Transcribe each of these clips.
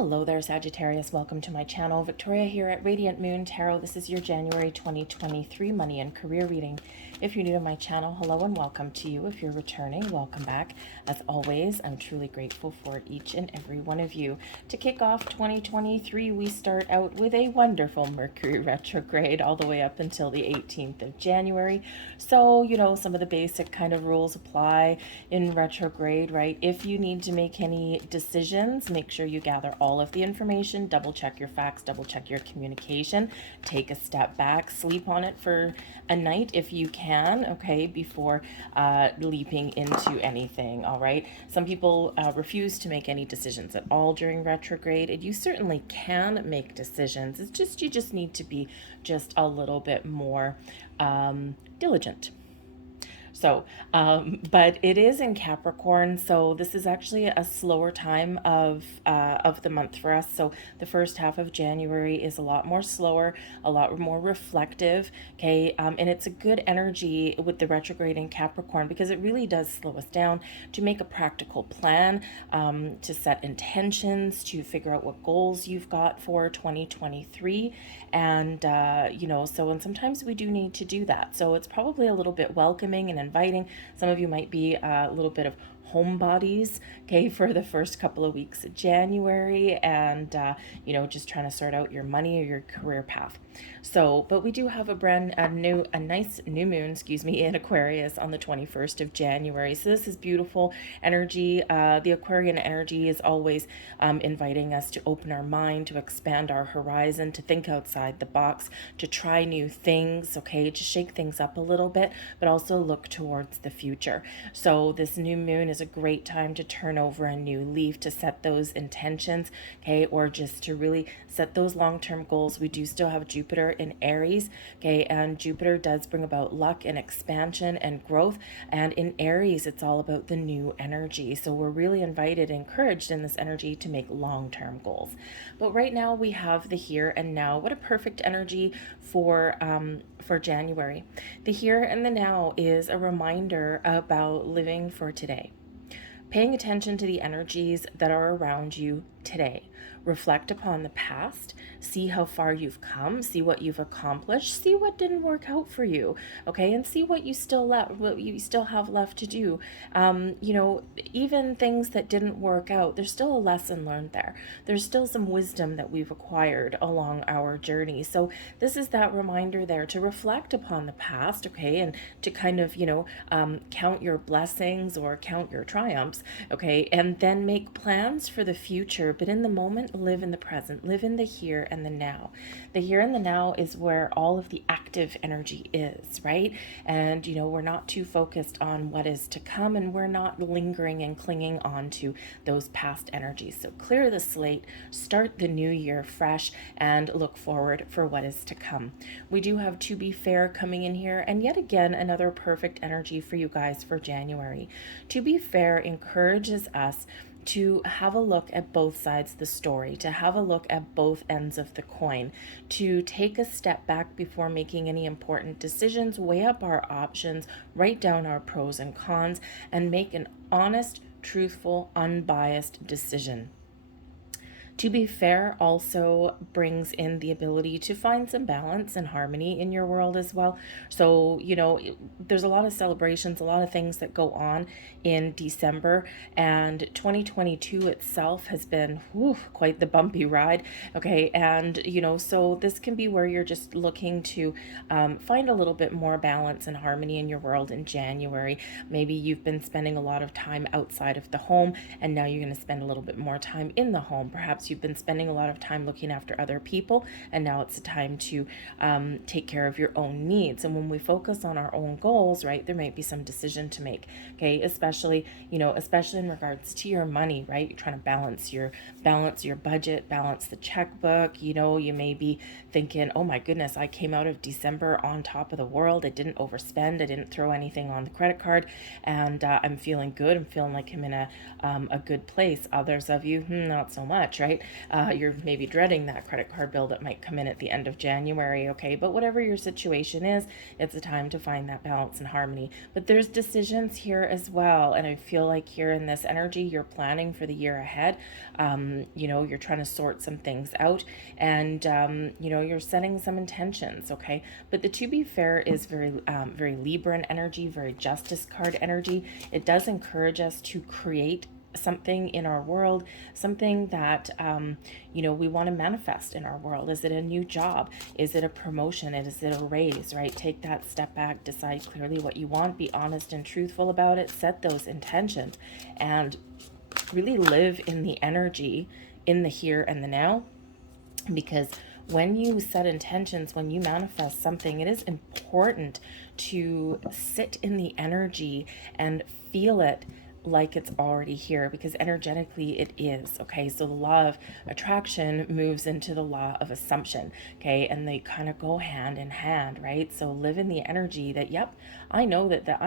Hello there, Sagittarius. Welcome to my channel. Victoria here at Radiant Moon Tarot. This is your January 2023 money and career reading. If you're new to my channel, hello and welcome to you. If you're returning, welcome back. As always, I'm truly grateful for each and every one of you. To kick off 2023, we start out with a wonderful Mercury retrograde all the way up until the 18th of January. So, some of the basic kind of rules apply in retrograde, right? If you need to make any decisions, make sure you gather all of the information, double check your facts, double check your communication, take a step back, sleep on it for a night if you can, okay, before leaping into anything, all right? Some people refuse to make any decisions at all during retrograde, and you certainly can make decisions. It's just, you just need to be just a little bit more diligent. So, but it is in Capricorn, so this is actually a slower time of the month for us. So the first half of January is a lot more slower, a lot more reflective, okay? And it's a good energy with the retrograde in Capricorn because it really does slow us down to make a practical plan, to set intentions, to figure out what goals you've got for 2023. And, and sometimes we do need to do that. So it's probably a little bit welcoming and inviting. Some of you might be a little bit of homebodies, okay, for the first couple of weeks of January, and just trying to sort out your money or your career path. So, but we do have a nice new moon, in Aquarius on the 21st of January. So this is beautiful energy. The Aquarian energy is always inviting us to open our mind, to expand our horizon, to think outside the box, to try new things, okay, to shake things up a little bit, but also look towards the future. So this new moon is a great time to turn over a new leaf, to set those intentions, okay, or just to really set those long-term goals. We do still have Jupiter in Aries, okay, and Jupiter does bring about luck and expansion and growth, and in Aries it's all about the new energy. So we're really invited, encouraged in this energy to make long-term goals. But right now we have the here and now. What a perfect energy for January. The here and the now is a reminder about living for today, paying attention to the energies that are around you today. Reflect upon the past, see how far you've come, see what you've accomplished, see what didn't work out for you, okay, and see what you still have left to do. Even things that didn't work out, there's still a lesson learned there. There's still some wisdom that we've acquired along our journey. So this is that reminder there to reflect upon the past, okay, and to kind of count your blessings or count your triumphs, okay, and then make plans for the future. But in the moment, live in the present, live in the here and the now. The here and the now is where all of the active energy is, right? And, we're not too focused on what is to come, and we're not lingering and clinging on to those past energies. So clear the slate, start the new year fresh, and look forward for what is to come. We do have To Be Fair coming in here, and yet again, another perfect energy for you guys for January. To Be Fair encourages us to have a look at both sides of the story, to have a look at both ends of the coin, to take a step back before making any important decisions, weigh up our options, write down our pros and cons, and make an honest, truthful, unbiased decision. To Be Fair also brings in the ability to find some balance and harmony in your world as well. So, there's a lot of celebrations, a lot of things that go on in December, and 2022 itself has been quite the bumpy ride, okay? And, so this can be where you're just looking to find a little bit more balance and harmony in your world in January. Maybe you've been spending a lot of time outside of the home, and now you're going to spend a little bit more time in the home. Perhaps you've been spending a lot of time looking after other people, and now it's the time to take care of your own needs. And when we focus on our own goals, right, there might be some decision to make, okay, especially in regards to your money, right? You're trying to balance your budget, balance the checkbook. You may be thinking, oh my goodness, I came out of December on top of the world. I didn't overspend, I didn't throw anything on the credit card, and I'm feeling good. I'm feeling like I'm in a good place. Others of you, not so much, right? right? You're maybe dreading that credit card bill that might come in at the end of January, okay? But whatever your situation is, it's a time to find that balance and harmony. But there's decisions here as well. And I feel like here in this energy, you're planning for the year ahead. You're trying to sort some things out, and, you're setting some intentions, okay? But the to be fair is very Libran energy, very justice card energy. It does encourage us to create something in our world, something that we want to manifest in our world. Is it a new job? Is it a promotion? Is it a raise, right? Take that step back, decide clearly what you want, be honest and truthful about it, set those intentions, and really live in the energy, in the here and the now. Because when you set intentions, when you manifest something, it is important to sit in the energy and feel it like it's already here, because energetically it is, okay? So the law of attraction moves into the law of assumption, okay? And they kind of go hand in hand, right? So live in the energy that, yep, I know that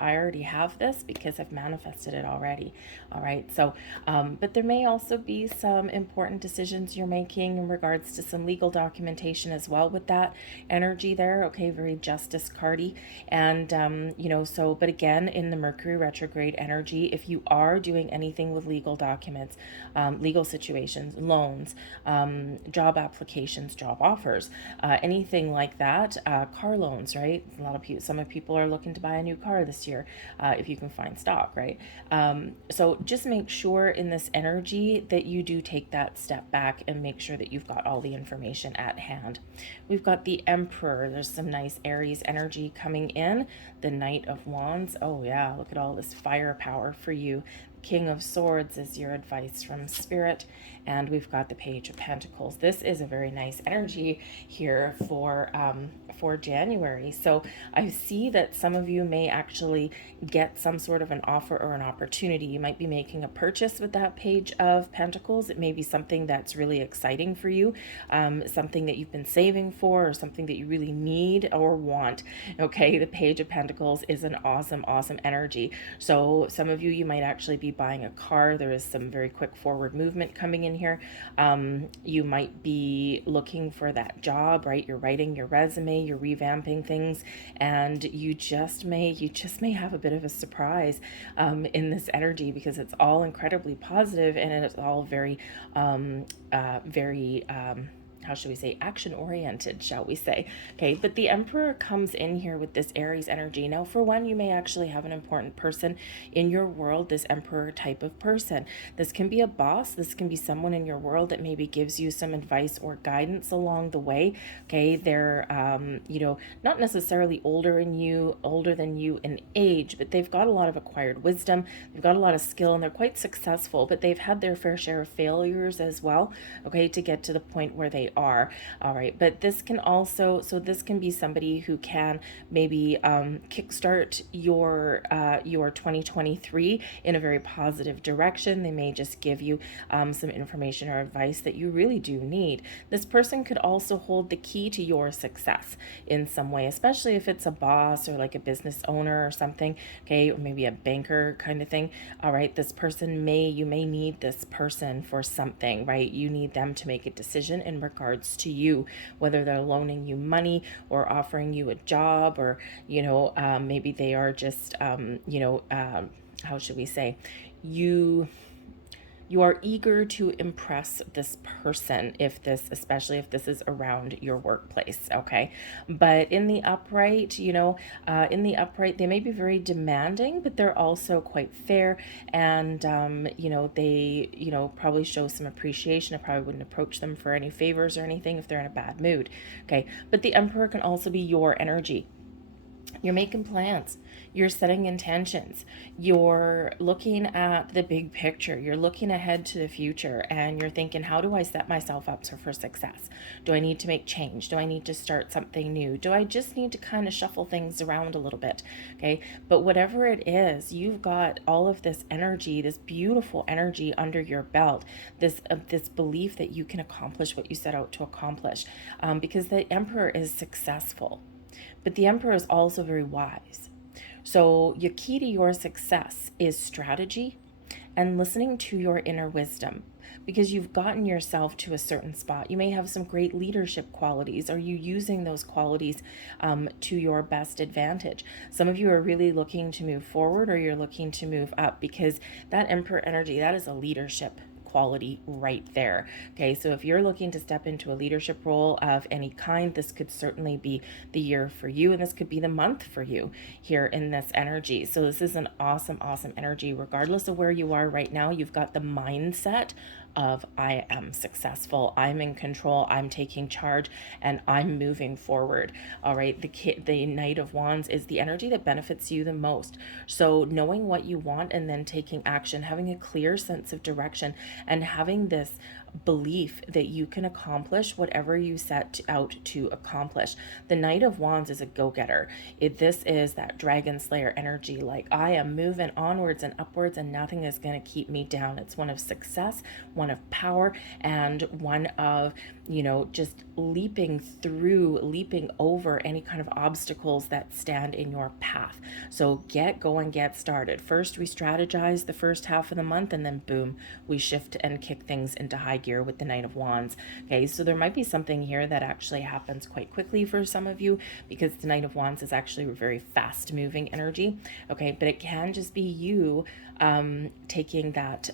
I already have this because I've manifested it already. All right. So, but there may also be some important decisions you're making in regards to some legal documentation as well with that energy there. Okay. Very justice cardy. And, but again, in the Mercury retrograde energy, if you are doing anything with legal documents, legal situations, loans, job applications, job offers, anything like that, car loans, right? Some of people are looking to buy a new car this year, if you can find stock, right? So just make sure in this energy that you do take that step back and make sure that you've got all the information at hand. We've got the Emperor. There's some nice Aries energy coming in. The Knight of Wands. Oh yeah, look at all this firepower for you. King of Swords is your advice from Spirit. And we've got the Page of Pentacles. This is a very nice energy here for January. So I see that some of you may actually get some sort of an offer or an opportunity. You might be making a purchase with that Page of Pentacles. It may be something that's really exciting for you, something that you've been saving for, or something that you really need or want. Okay, the Page of Pentacles is an awesome, awesome energy. So some of you might actually be buying a car. There is some very quick forward movement coming in here. You might be looking for that job, right? You're writing your resume, you're revamping things, and you just may have a bit of a surprise in this energy, because it's all incredibly positive, and it's all very how should we say, action oriented, shall we say. Okay, but the Emperor comes in here with this Aries energy. Now, for one, you may actually have an important person in your world, this Emperor type of person. This can be a boss. This can be someone in your world that maybe gives you some advice or guidance along the way. Okay, they're, not necessarily older than you in age, but they've got a lot of acquired wisdom. They've got a lot of skill, and they're quite successful, but they've had their fair share of failures as well, okay, to get to the point where they are. All right, but this can also, so this can be somebody who can maybe kickstart your 2023 in a very positive direction. They may just give you some information or advice that you really do need. This person could also hold the key to your success in some way, especially if it's a boss or like a business owner or something, okay, or maybe a banker kind of thing. All right, you may need this person for something, right? You need them to make a decision in regards to you, whether they're loaning you money or offering you a job, or maybe they are just how should we say, you are eager to impress this person, especially if this is around your workplace, okay? But in the upright, they may be very demanding, but they're also quite fair, and they probably show some appreciation. I probably wouldn't approach them for any favors or anything if they're in a bad mood, okay? But the Emperor can also be your energy. You're making plans, you're setting intentions, you're looking at the big picture, you're looking ahead to the future, and you're thinking, how do I set myself up for success? Do I need to make change? Do I need to start something new? Do I just need to kind of shuffle things around a little bit? Okay, but whatever it is, you've got all of this energy, this beautiful energy under your belt, this belief that you can accomplish what you set out to accomplish, because the Emperor is successful. But the Emperor is also very wise. So your key to your success is strategy and listening to your inner wisdom. because you've gotten yourself to a certain spot. You may have some great leadership qualities. Are you using those qualities to your best advantage? Some of you are really looking to move forward, or you're looking to move up, because that Emperor energy, that is a leadership quality right there. Okay, so if you're looking to step into a leadership role of any kind, this could certainly be the year for you, and this could be the month for you here in this energy. So this is an awesome, awesome energy. Regardless of where you are right now, you've got the mindset of I am successful, I'm in control, I'm taking charge, and I'm moving forward. All right, the Knight of Wands is the energy that benefits you the most. So knowing what you want and then taking action, having a clear sense of direction, and having this belief that you can accomplish whatever you set out to accomplish. The Knight of Wands is a go-getter. This is that dragon slayer energy, like I am moving onwards and upwards and nothing is going to keep me down. It's one of success, one of power, and one of, you know, just leaping through, leaping over any kind of obstacles that stand in your path. So get going, get started. First, we strategize the first half of the month, and then boom, we shift and kick things into high gear with the Knight of Wands. Okay, so there might be something here that actually happens quite quickly for some of you, because the Knight of Wands is actually a very fast moving energy. Okay, but it can just be you taking that,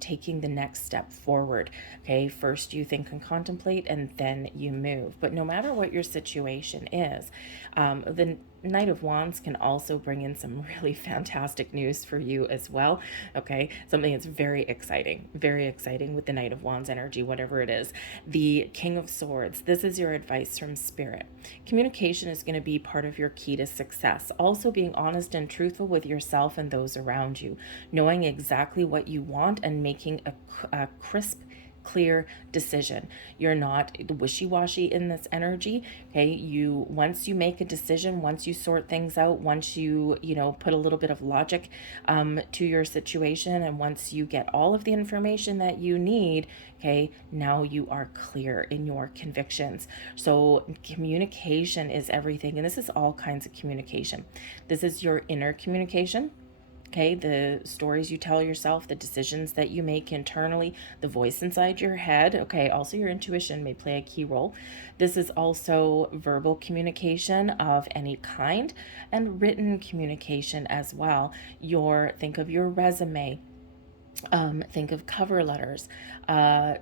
taking the next step forward. Okay, first you think and contemplate, and then you move. But no matter what your situation is, the Knight of Wands can also bring in some really fantastic news for you as well. Okay, something that's very exciting with the Knight of Wands energy, whatever it is. The King of Swords, this is your advice from Spirit. Communication is going to be part of your key to success. Also being honest and truthful with yourself and those around you, knowing exactly what you want and making a crisp, clear decision. You're not wishy-washy in this energy. Okay, once you make a decision, once you sort things out, once you put a little bit of logic to your situation, and once you get all of the information that you need, okay, now you are clear in your convictions. So communication is everything, and this is all kinds of communication. This is your inner communication. Okay, the stories you tell yourself, the decisions that you make internally, the voice inside your head. Okay, also your intuition may play a key role. This is also verbal communication of any kind, and written communication as well. Think of your resume. Think of cover letters,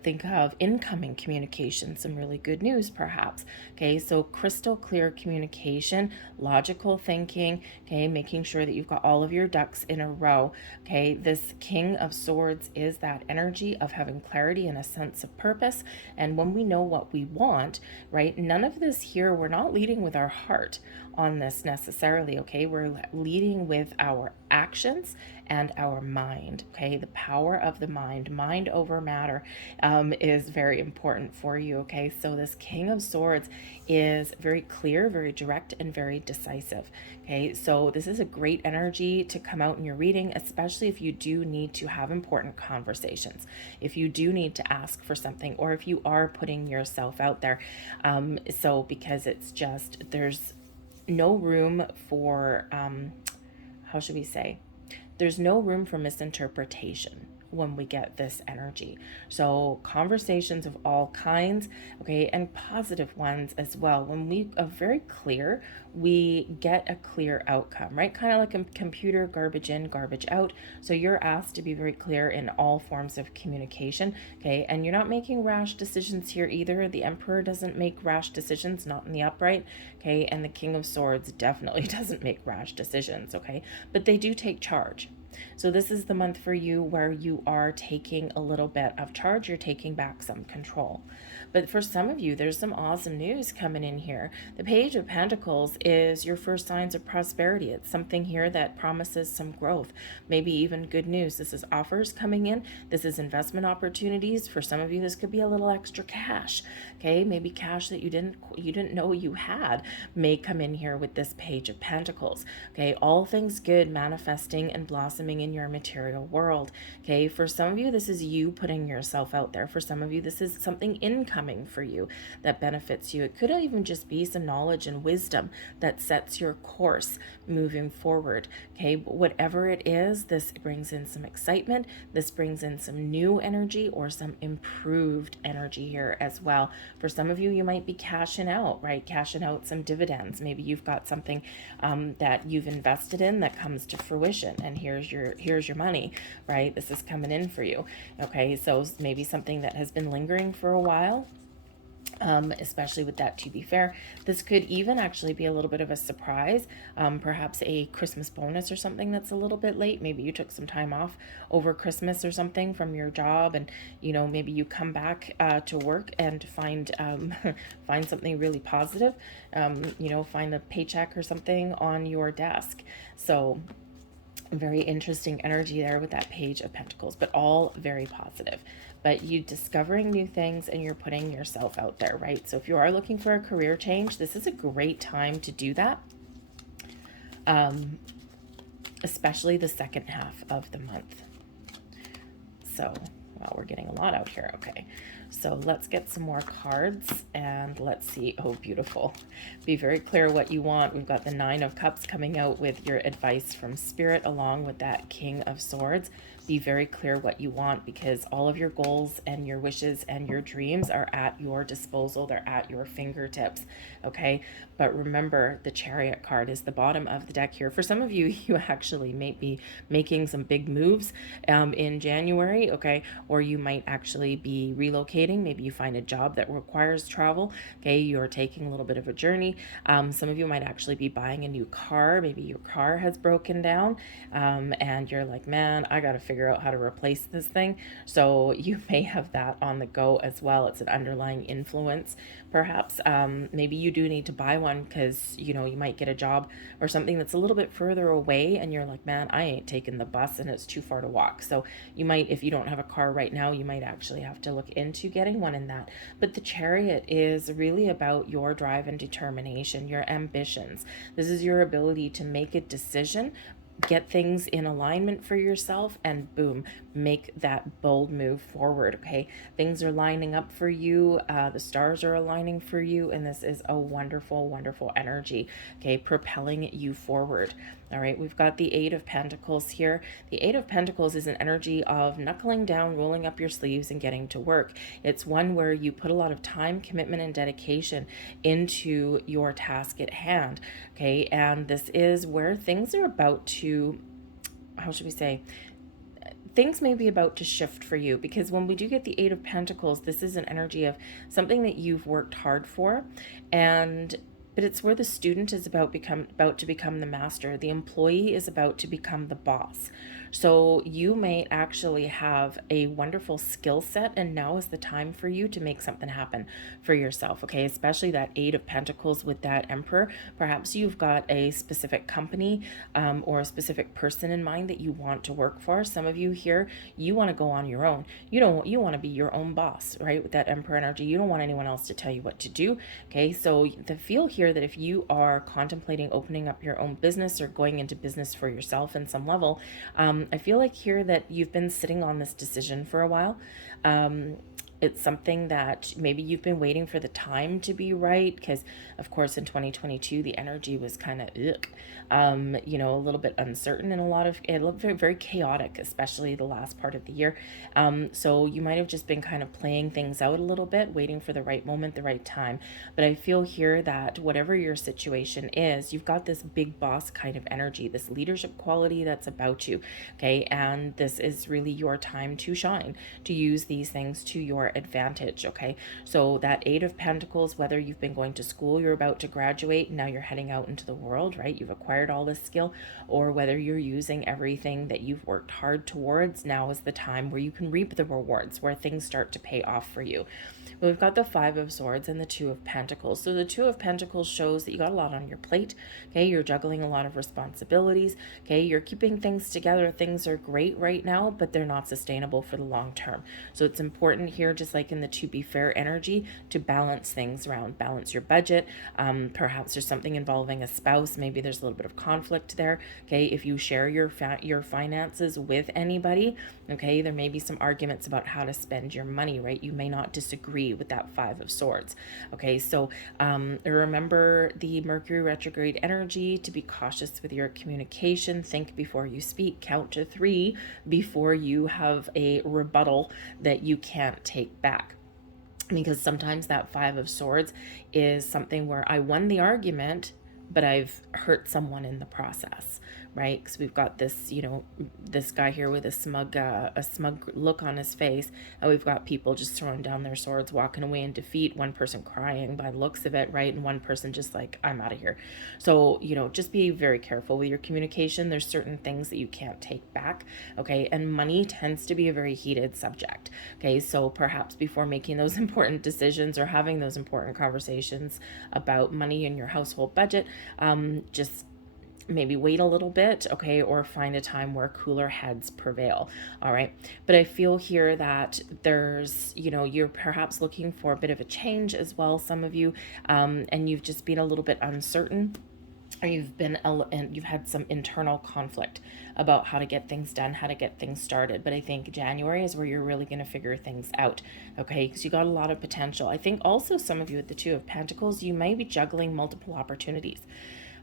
think of incoming communication, some really good news perhaps. Okay, so crystal clear communication, logical thinking, okay, making sure that you've got all of your ducks in a row. Okay, this King of Swords is that energy of having clarity and a sense of purpose. And when we know what we want, right, none of this here, we're not leading with our heart on this necessarily. Okay, we're leading with our actions and our mind. Okay, the power of the mind over matter, is very important for you. Okay, so this King of Swords is very clear, very direct, and very decisive. Okay, so this is a great energy to come out in your reading, especially if you do need to have important conversations, if you do need to ask for something, or if you are putting yourself out there. So because it's just, there's no room for, how should we say? There's no room for misinterpretation when we get this energy. So conversations of all kinds, okay, and positive ones as well. When we are very clear, we get a clear outcome, right? Kind of like a computer, garbage in, garbage out. So you're asked to be very clear in all forms of communication, okay? And you're not making rash decisions here either. The Emperor doesn't make rash decisions, not in the upright, okay? And the King of Swords definitely doesn't make rash decisions, okay? But they do take charge. So this is the month for you where you are taking a little bit of charge. You're taking back some control. But for some of you, there's some awesome news coming in here. The Page of Pentacles is your first signs of prosperity. It's something here that promises some growth, maybe even good news. This is offers coming in. This is investment opportunities. For some of you, this could be a little extra cash. Okay, maybe cash that you didn't know you had may come in here with this Page of Pentacles. Okay, all things good manifesting and blossoming blossoming in your material world. Okay, for some of you, this is you putting yourself out there. For some of you, this is something incoming for you that benefits you. It could even just be some knowledge and wisdom that sets your course moving forward. Okay, but whatever it is, this brings in some excitement. This brings in some new energy or some improved energy here as well. For some of you, you might be cashing out, right? Cashing out some dividends. Maybe you've got something that you've invested in that comes to fruition, and here's your money, right? This is coming in for you. Okay, so maybe something that has been lingering for a while. Especially with that, to be fair, this could even actually be a little bit of a surprise, perhaps a Christmas bonus or something that's a little bit late. Maybe you took some time off over Christmas or something from your job, and maybe you come back to work and find find something really positive. Find a paycheck or something on your desk. So very interesting energy there with that Page of Pentacles, but all very positive. But you discovering new things and you're putting yourself out there, right? So if you are looking for a career change, this is a great time to do that. Especially the second half of the month. So, well, we're getting a lot out here. Okay. So let's get some more cards and let's see. Oh, beautiful. Be very clear what you want. We've got the Nine of Cups coming out with your advice from Spirit along with that King of Swords. Be very clear what you want, because all of your goals and your wishes and your dreams are at your disposal. They're at your fingertips. Okay. But remember, the Chariot card is the bottom of the deck here. For some of you, you actually may be making some big moves in January. Okay. Or you might actually be relocating. Maybe you find a job that requires travel. Okay. You're taking a little bit of a journey. Some of you might actually be buying a new car. Maybe your car has broken down and you're like, man, I got to figure out how to replace this thing. So you may have that on the go as well. It's an underlying influence. Perhaps maybe you do need to buy one because you might get a job or something that's a little bit further away and you're like, man, I ain't taking the bus and it's too far to walk. So you might, if you don't have a car right now, you might actually have to look into getting one in that. But the Chariot is really about your drive and determination, your ambitions. This is your ability to make a decision, get things in alignment for yourself, and boom, make that bold move forward. Okay, things are lining up for you, the stars are aligning for you, and this is a wonderful, wonderful energy. Okay, propelling you forward. All right, we've got the Eight of Pentacles here. The Eight of Pentacles is an energy of knuckling down, rolling up your sleeves, and getting to work. It's one where you put a lot of time, commitment, and dedication into your task at hand. Okay, and this is where things are about to, how should we say, things may be about to shift for you, because when we do get the Eight of Pentacles, this is an energy of something that you've worked hard for, but it's where the student is about to become the master. The employee is about to become the boss. So you may actually have a wonderful skill set, and now is the time for you to make something happen for yourself. Okay, especially that Eight of Pentacles with that Emperor. Perhaps you've got a specific company or a specific person in mind that you want to work for. Some of you here, you want to go on your own. You want to be your own boss, right? With that Emperor energy, you don't want anyone else to tell you what to do. Okay, so the feel here that if you are contemplating opening up your own business or going into business for yourself in some level, I feel like here that you've been sitting on this decision for a while. It's something that maybe you've been waiting for the time to be right, because of course in 2022 the energy was kind of a little bit uncertain, and it looked very, very chaotic, especially the last part of the year. So you might have just been kind of playing things out a little bit, waiting for the right moment, the right time. But I feel here that whatever your situation is, you've got this big boss kind of energy, this leadership quality that's about you. Okay, and this is really your time to shine, to use these things to your advantage. Okay, so that Eight of Pentacles, whether you've been going to school, you're about to graduate, now you're heading out into the world, right? You've acquired all this skill, or whether you're using everything that you've worked hard towards, now is the time where you can reap the rewards, where things start to pay off for you. We've got the Five of Swords and the Two of Pentacles. So the Two of Pentacles shows that you got a lot on your plate. Okay, you're juggling a lot of responsibilities. Okay, you're keeping things together. Things are great right now, but they're not sustainable for the long term. So it's important here just like in the to be fair energy, to balance things around, balance your budget. Perhaps there's something involving a spouse. Maybe there's a little bit of conflict there. Okay, if you share your finances with anybody, okay, there may be some arguments about how to spend your money, right? You may not disagree with that Five of Swords. Okay, so remember the Mercury retrograde energy, to be cautious with your communication. Think before you speak. Count to 3 before you have a rebuttal that you can't take back. Because sometimes that Five of Swords is something where I won the argument, but I've hurt someone in the process, right? Because we've got this, this guy here with a smug look on his face, and we've got people just throwing down their swords, walking away in defeat. One person crying by the looks of it, right? And one person just like, I'm out of here. So, just be very careful with your communication. There's certain things that you can't take back, okay? And money tends to be a very heated subject, okay? So perhaps before making those important decisions or having those important conversations about money in your household budget, just maybe wait a little bit, okay, or find a time where cooler heads prevail. All right. But I feel here that there's, you're perhaps looking for a bit of a change as well, some of you, and you've just been a little bit uncertain, or you've had some internal conflict about how to get things done, how to get things started. But I think January is where you're really going to figure things out, okay? Because you got a lot of potential. I think also some of you with the Two of Pentacles, you may be juggling multiple opportunities.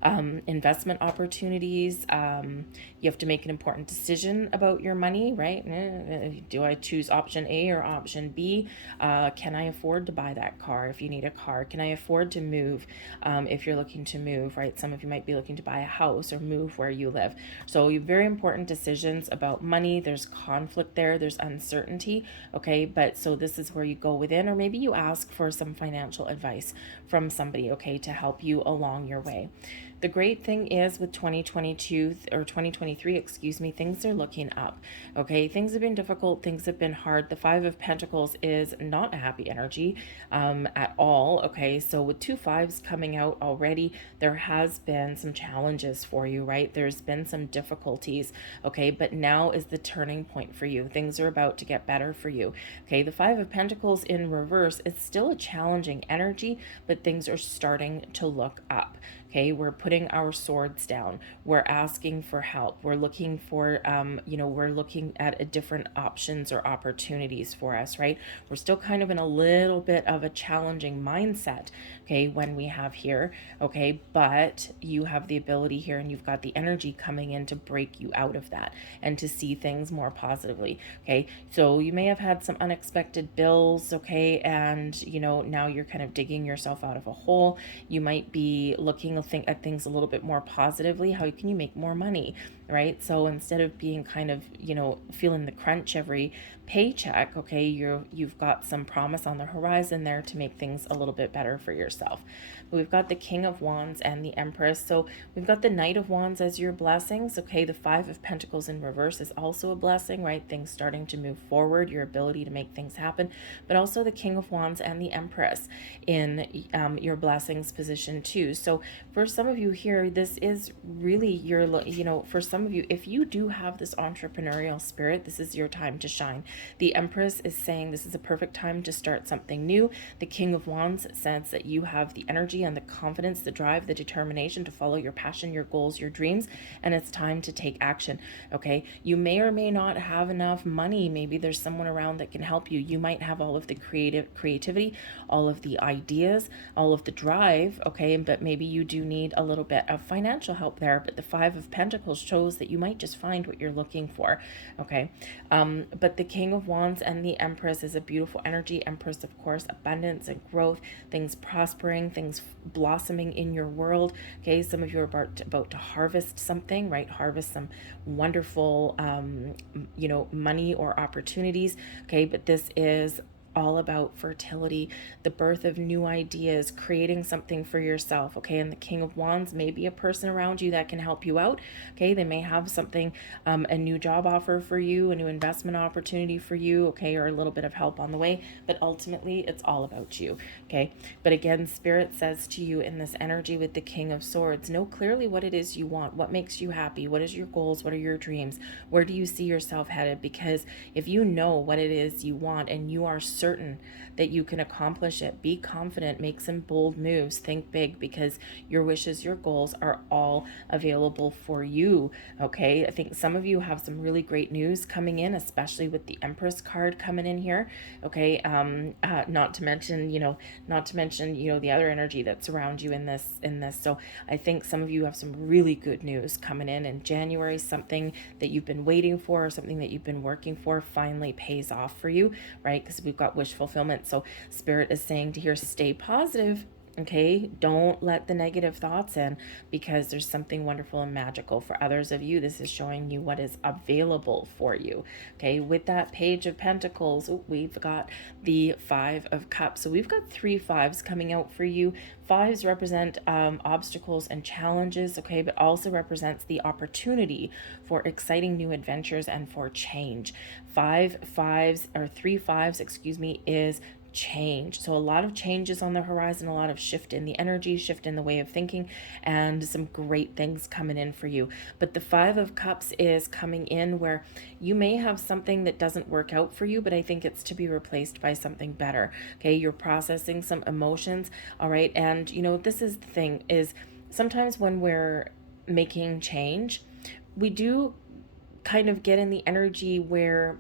Investment opportunities. You have to make an important decision about your money, right? Do I choose option A or option B? Can I afford to buy that car if you need a car? Can I afford to move if you're looking to move, right? Some of you might be looking to buy a house or move where you live. So very important decisions about money. There's conflict there. There's uncertainty, okay? But so this is where you go within, or maybe you ask for some financial advice from somebody, okay, to help you along your way. The great thing is with 2022 or 2023, excuse me, things are looking up, okay? Things have been difficult. Things have been hard. The Five of Pentacles is not a happy energy at all, okay? So with 2 5s coming out already, there has been some challenges for you, right? There's been some difficulties, okay? But now is the turning point for you. Things are about to get better for you, okay? The Five of Pentacles in reverse is still a challenging energy, but things are starting to look up. Okay, we're putting our swords down. We're asking for help. We're looking for, we're looking at a different options or opportunities for us, right? We're still kind of in a little bit of a challenging mindset, okay, when we have here, okay, but you have the ability here and you've got the energy coming in to break you out of that and to see things more positively, okay? So you may have had some unexpected bills, okay, and, now you're kind of digging yourself out of a hole. You might be looking at things a little bit more positively. How can you make more money, right? So instead of being kind of, feeling the crunch every paycheck, okay, you've got some promise on the horizon there to make things a little bit better for yourself. We've got the King of Wands and the Empress. So we've got the Knight of Wands as your blessings, okay? The Five of Pentacles in reverse is also a blessing, right? Things starting to move forward, your ability to make things happen, but also the King of Wands and the Empress in your blessings position too. So for some of you here, this is really your, for some of you, if you do have this entrepreneurial spirit, this is your time to shine. The Empress is saying this is a perfect time to start something new. The King of Wands says that you have the energy and the confidence, the drive, the determination to follow your passion, your goals, your dreams, and it's time to take action, okay? You may or may not have enough money. Maybe there's someone around that can help you. You might have all of the creativity, all of the ideas, all of the drive, okay? But maybe you do need a little bit of financial help there. But the Five of Pentacles shows that you might just find what you're looking for, okay? But the King of Wands and the Empress is a beautiful energy. Empress, of course, abundance and growth, things prospering, things blossoming in your world, okay? Some of you are about to harvest something, right? Harvest some wonderful, money or opportunities, okay? But this is all about fertility, the birth of new ideas, creating something for yourself, okay? And the King of Wands may be a person around you that can help you out, okay? They may have something, a new job offer for you, a new investment opportunity for you, okay? Or a little bit of help on the way, but ultimately it's all about you, okay? But again, Spirit says to you in this energy with the King of Swords, know clearly what it is you want, what makes you happy, what is your goals, what are your dreams, where do you see yourself headed? Because if you know what it is you want and you are certain that you can accomplish it. Be confident, make some bold moves, think big, because your wishes, your goals are all available for you. Okay, I think some of you have some really great news coming in, especially with the Empress card coming in here. Okay, not to mention, the other energy that's around you in this. So I think some of you have some really good news coming in January. Something that you've been waiting for, or something that you've been working for, finally pays off for you, right? Because we've got wish fulfillment. So Spirit is saying to here, stay positive. Okay, don't let the negative thoughts in, because there's something wonderful and magical for others of you. This is showing you what is available for you. Okay, with that Page of Pentacles, we've got the Five of Cups. So we've got 3 fives coming out for you. Fives represent obstacles and challenges, okay, but also represents the opportunity for exciting new adventures and for change. 3 fives, is change. So a lot of changes on the horizon, a lot of shift in the energy, shift in the way of thinking, and some great things coming in for you. But the Five of Cups is coming in where you may have something that doesn't work out for you, but I think it's to be replaced by something better. Okay, you're processing some emotions, all right? And this is the thing, is sometimes when we're making change, we do kind of get in the energy where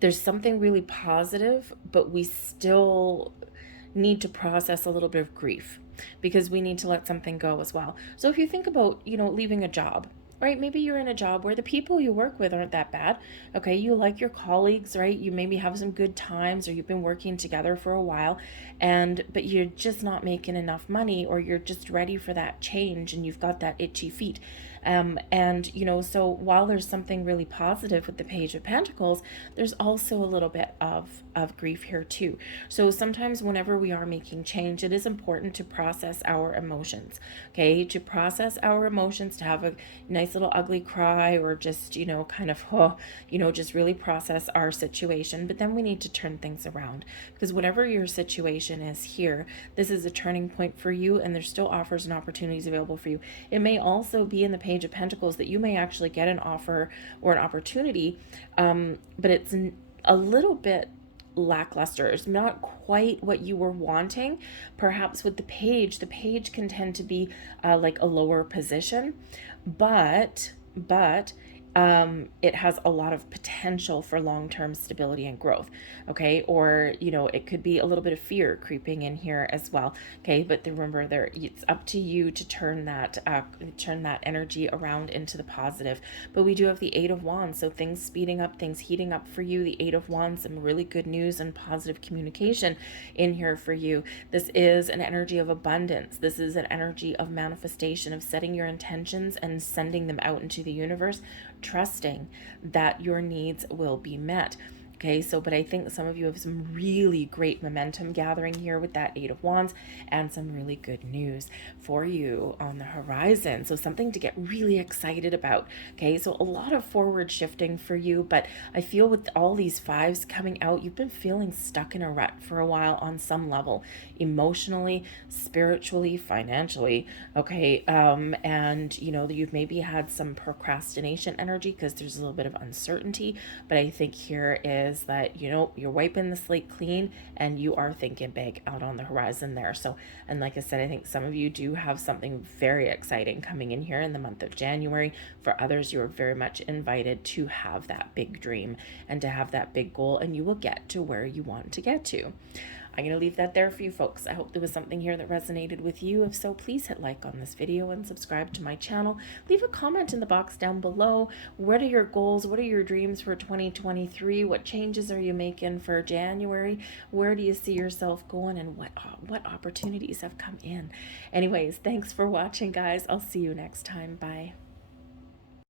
there's something really positive, but we still need to process a little bit of grief, because we need to let something go as well. So if you think about, leaving a job, right? Maybe you're in a job where the people you work with aren't that bad. Okay, you like your colleagues, right? You maybe have some good times, or you've been working together for a while, but you're just not making enough money, or you're just ready for that change and you've got that itchy feet. So while there's something really positive with the Page of Pentacles, there's also a little bit of grief here too. So sometimes whenever we are making change, it is important to process our emotions, okay? To process our emotions, to have a nice little ugly cry, or just, just really process our situation. But then we need to turn things around, because whatever your situation is here, this is a turning point for you, and there's still offers and opportunities available for you. It may also be in the Page of Pentacles that you may actually get an offer or an opportunity, but it's a little bit lackluster. It's not quite what you were wanting. Perhaps with the page can tend to be like a lower position, but it has a lot of potential for long-term stability and growth. Okay, or it could be a little bit of fear creeping in here as well. Okay, but remember, it's up to you to turn that energy around into the positive. But we do have the Eight of Wands, so things speeding up, things heating up for you. The Eight of Wands, some really good news and positive communication in here for you. This is an energy of abundance. This is an energy of manifestation, of setting your intentions and sending them out into the universe, trusting that your needs will be met. Okay, but I think some of you have some really great momentum gathering here with that Eight of Wands, and some really good news for you on the horizon. So something to get really excited about. Okay, so a lot of forward shifting for you, but I feel with all these fives coming out, you've been feeling stuck in a rut for a while on some level, emotionally, spiritually, financially. Okay, and you've maybe had some procrastination energy because there's a little bit of uncertainty, but I think here is that you're wiping the slate clean and you are thinking big out on the horizon there. So, and like I said, I think some of you do have something very exciting coming in here in the month of January. For others, you're very much invited to have that big dream and to have that big goal, and you will get to where you want to get to. I'm going to leave that there for you folks. I hope there was something here that resonated with you. If so, please hit like on this video and subscribe to my channel. Leave a comment in the box down below. What are your goals? What are your dreams for 2023? What changes are you making for January? Where do you see yourself going, and what opportunities have come in? Anyways, thanks for watching, guys. I'll see you next time. Bye.